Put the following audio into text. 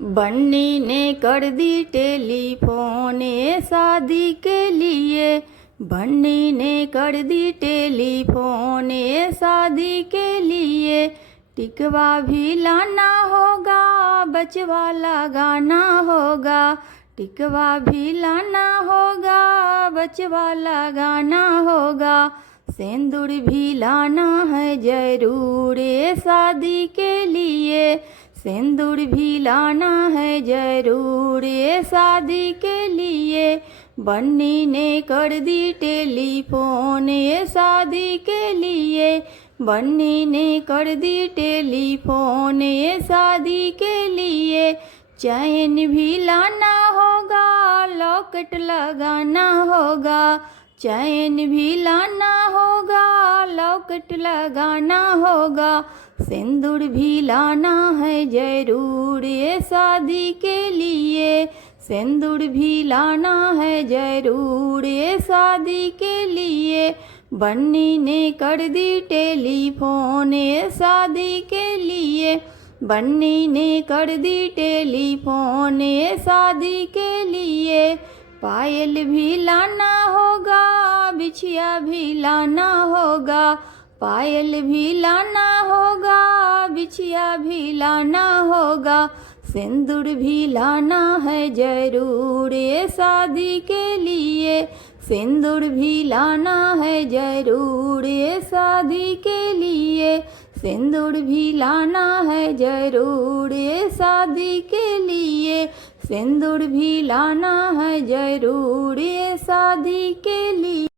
बन्नी ने कर दी टेलीफोन शादी के लिए। बन्नी ने कर दी टेलीफोन शादी के लिए। टिकवा भी लाना होगा, बचवा लगाना होगा। टिकवा भी लाना होगा, बचवा लगाना होगा। सिंदूर भी लाना है जरूर शादी के लिए। सिंदूर भी लाना है जरूर शादी के लिए। बन्नी ने कर दी टेलीफोन शादी के लिए। बन्नी ने कर दी टेलीफोन शादी के लिए। चैन भी लाना होगा, लॉकेट लगाना होगा। चैन भी लाना होगा, लॉकेट लगाना होगा। सिंदूर भी लाना है जरूर शादी के लिए। सिंदूर भी लाना है जरूर शादी के लिए। बन्नी ने कर दी टेलीफोन शादी के लिए। बन्नी ने कर दी टेलीफोन शादी के लिए। पायल भी लाना होगा, बिछिया भी लाना होगा। पायल भी लाना होगा, बिछिया भी लाना होगा। सिंदूर भी लाना है जरूर शादी के लिए। सिंदूर भी लाना है जरूर शादी के लिए। सिंदूर भी लाना है जरूर शादी के लिए। सिंदूर भी लाना है जरूर शादी के लिए।